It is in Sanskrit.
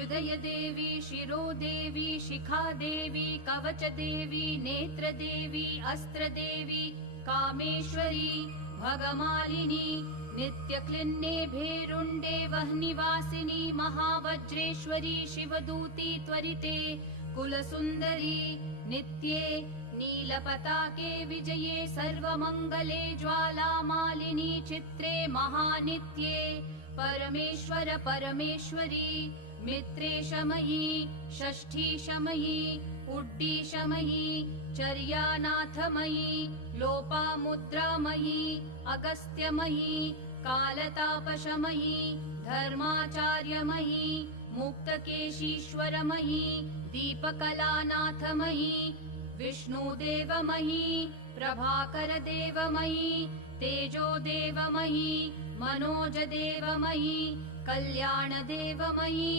अभ्युदय देवी शिरोदेवी शिखादेवी कवचदेवी नेत्रदेवी अस्त्रदेवी कामेश्वरी भगमालिनी नित्यक्लिन्ने भेरुण्डे वह्निवासिनी महावज्रेश्वरी शिवदूती त्वरिते कुलसुन्दरी नित्ये नीलपताके विजये सर्वमङ्गले ज्वालामालिनी चित्रे महानित्ये परमेश्वर परमेश्वरी मित्रेशमयी षष्ठीशमयी उड्डीशमयी चर्यानाथमयी लोपामुद्रामयी अगस्त्यमयी कालतापशमयी धर्माचार्यमयी मुक्तकेशीश्वरमयी दीपकलानाथमयी विष्णुदेवमयी प्रभाकरदेवमयी तेजोदेवमयी मनोजदेवमयी कल्याणदेवमयी।